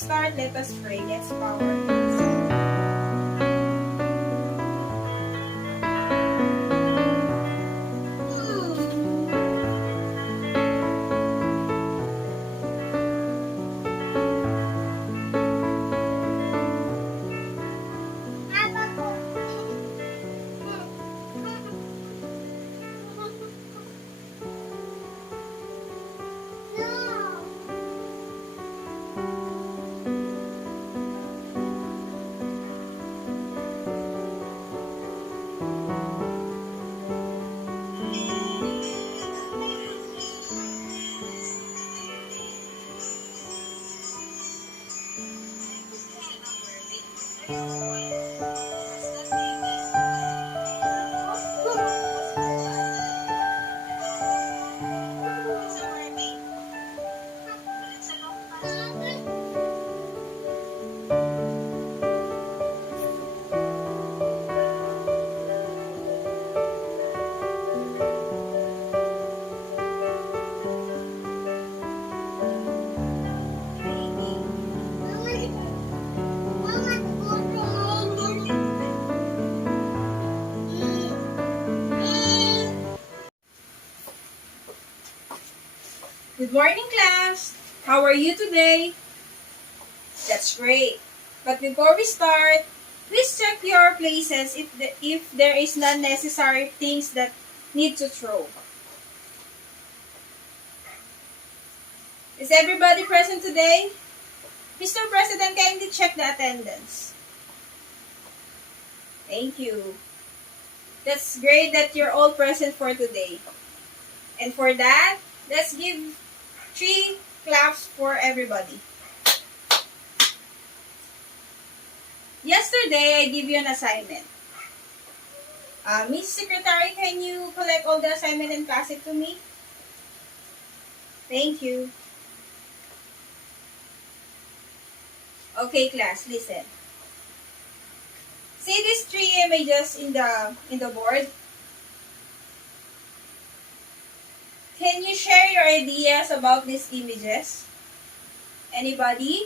start, let us pray. Let's bow our heads. Good morning, class! How are you today? That's great. But before we start, please check your places if there is non-necessary things that need to throw. Is everybody present today? Mr. President, kindly check the attendance. Thank you. That's great that you're all present for today. And for that, let's give 3 claps for everybody. Yesterday, I gave you an assignment. Miss Secretary, can you collect all the assignment and pass it to me? Thank you. Okay, class, listen. See these 3 images in the board? Can you share your ideas about these images? Anybody?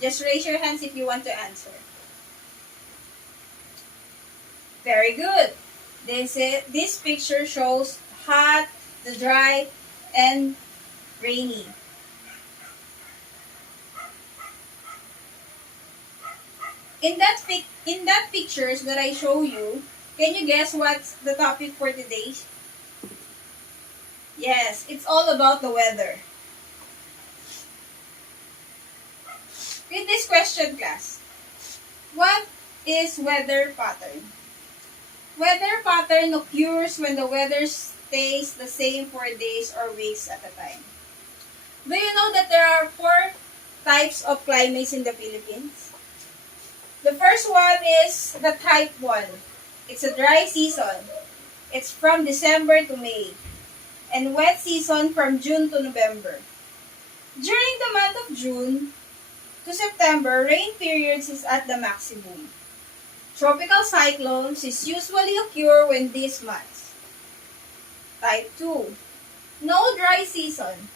Just raise your hands if you want to answer. Very good. This picture shows hot, the dry, and rainy. In that pictures that I show you, can you guess what's the topic for today? Yes, it's all about the weather. Read this question, class. What is weather pattern? Weather pattern occurs when the weather stays the same for days or weeks at a time. Do you know that there are 4 types of climates in the Philippines? The first one is the type 1. It's a dry season. It's from December to May. And wet season from June to November. During the month of June to September, rain periods is at the maximum. Tropical cyclones is usually occur when these months. Type 2. No dry season.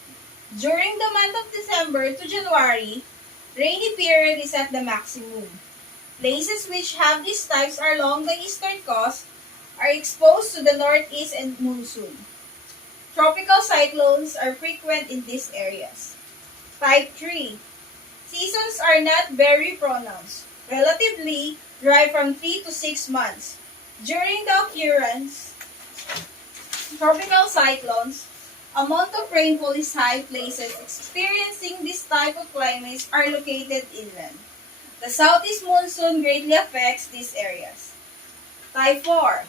During the month of December to January, rainy period is at the maximum. Places which have these types are along the eastern coast are exposed to the northeast and monsoon. Tropical cyclones are frequent in these areas. Type 3. Seasons are not very pronounced. Relatively dry from 3 to 6 months. During the occurrence, tropical cyclones, amount of rainfall is high. Places experiencing this type of climates are located inland. The southeast monsoon greatly affects these areas. Type 4.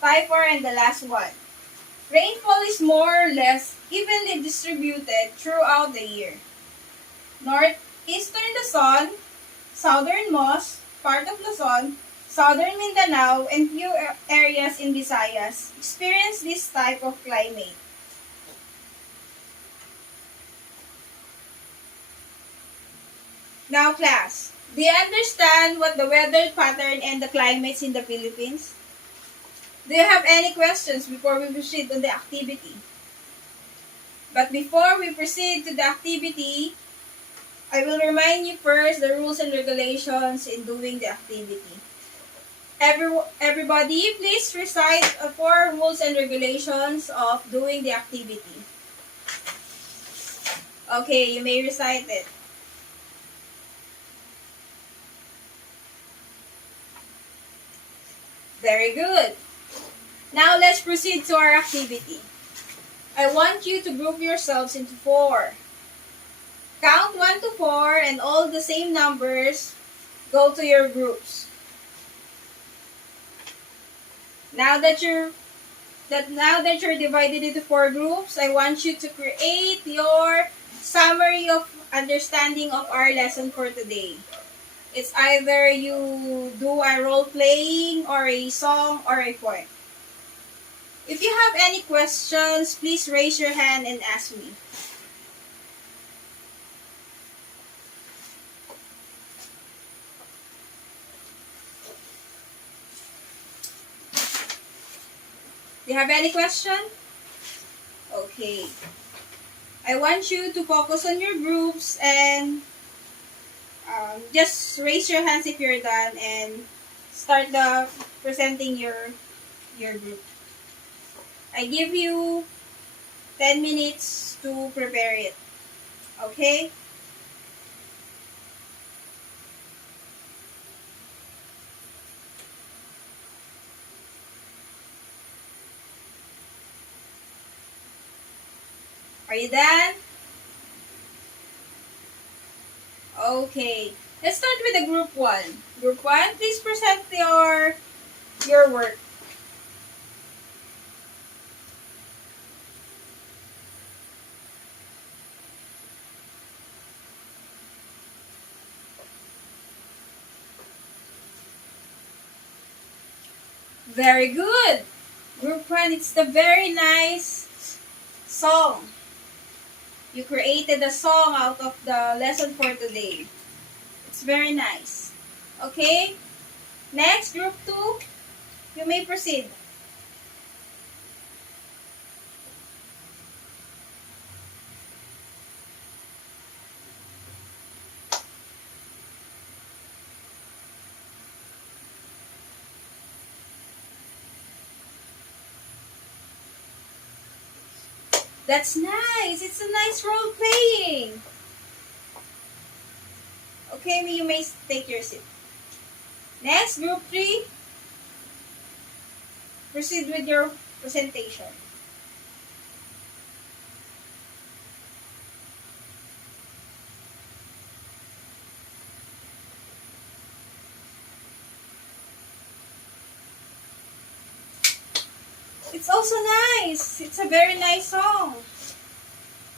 Type 4 and the last one. Rainfall is more or less evenly distributed throughout the year. Northeastern Luzon, southernmost part of Luzon, southern Mindanao, and few areas in Visayas experience this type of climate. Now, class, do you understand what the weather pattern and the climates in the Philippines? Do you have any questions before we proceed on the activity? But before we proceed to the activity, I will remind you first the rules and regulations in doing the activity. Everybody, please recite 4 rules and regulations of doing the activity. Okay, you may recite it. Very good. Now let's proceed to our activity. I want you to group yourselves into 4. Count 1 to 4 and all the same numbers go to your groups. Now that you're divided into 4 groups, I want you to create your summary of understanding of our lesson for today. It's either you do a role playing or a song or a poem. If you have any questions, please raise your hand and ask me. Do you have any question? Okay. I want you to focus on your groups and just raise your hands if you're done and start presenting your group. I give you 10 minutes to prepare it. Okay? Are you done? Okay. Let's start with the group 1. Group 1, please present your work. Very good. Group 1, it's the very nice song. You created a song out of the lesson for today. It's very nice. Okay? Next, group 2, you may proceed. That's nice. It's a nice role playing. Okay, you may take your seat. Next, group 3. Proceed with your presentation. It's also nice. It's a very nice song.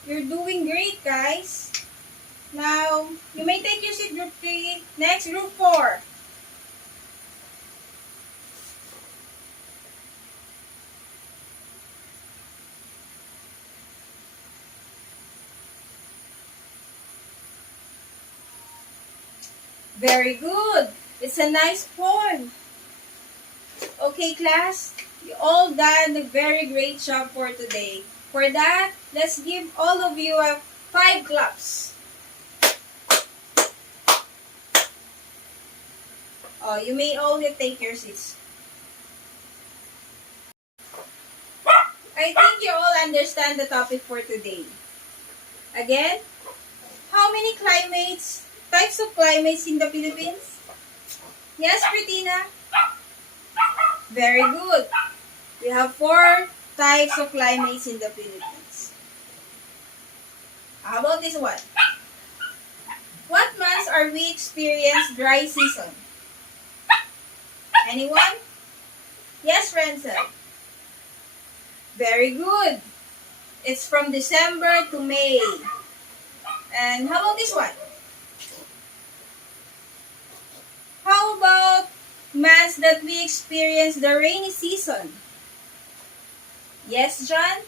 You're doing great, guys. Now, you may take your seat, group 3. Next, group 4. Very good. It's a nice poem. Okay, class. You all done a very great job for today. For that, let's give all of you 5 claps. Oh, you may all take your seats. I think you all understand the topic for today. Again, how many types of climates in the Philippines? Yes, Pretina? Very good. We have 4 types of climates in the Philippines. How about this one? What months are we experience dry season? Anyone? Yes, Renzel. Very good. It's from December to May. And how about this one? How about months that we experience the rainy season? Yes, John?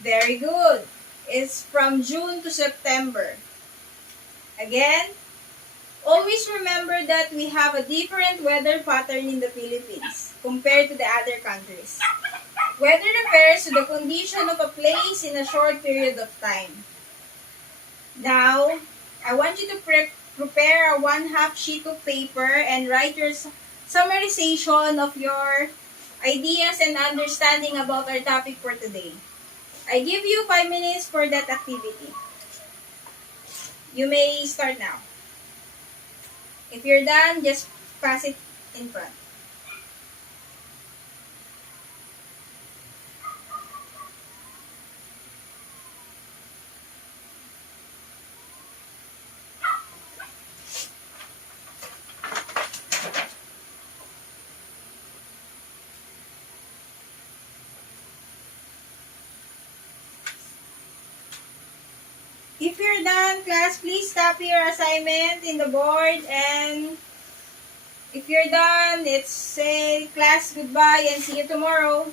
Very good. It's from June to September. Again, always remember that we have a different weather pattern in the Philippines compared to the other countries. Weather refers to the condition of a place in a short period of time. Now, I want you to prepare a 1/2 sheet of paper and write your summarization of your ideas and understanding about our topic for today. I give you 5 minutes for that activity. You may start now. If you're done, just pass it in front. If you're done, class, please copy your assignment in the board. And if you're done, let's say class goodbye and see you tomorrow.